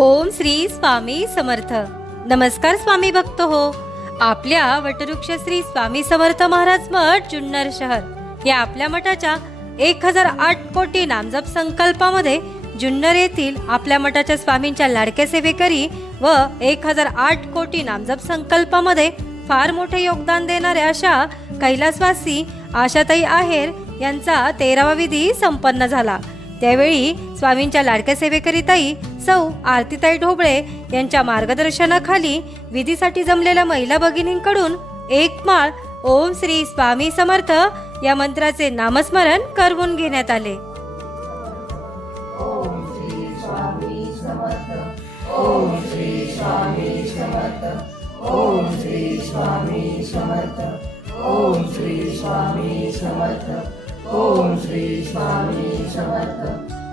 ओम श्री स्वामी समर्थ. नमस्कार स्वामी भक्त हो. आपल्या वटवृक्ष श्री स्वामी समर्थ महाराज मठ जुन्नर शहर. या आपल्या मठाच्या एक हजार आठ कोटी नामजप संकल्पामध्ये जुन्नर येथील आपल्या मठाच्या स्वामींच्या लाडक्या सेवेकरी व एक हजार आठ कोटी नामजप संकल्पामध्ये फार मोठे योगदान देणाऱ्या अशा कैलासवासी आशाताई आहेर यांचा तेरावा विधी संपन्न झाला. त्यावेळी स्वामींच्या लाडक्या सेवेकरीताई सौ आरतीताई ढोबळे यांच्या मार्गदर्शनाखाली विधीसाठी जमलेल्या महिला भगिनींकडून एक माळ ओम श्री स्वामी समर्थ या मंत्राचे नामस्मरण करवून घेण्यात आले.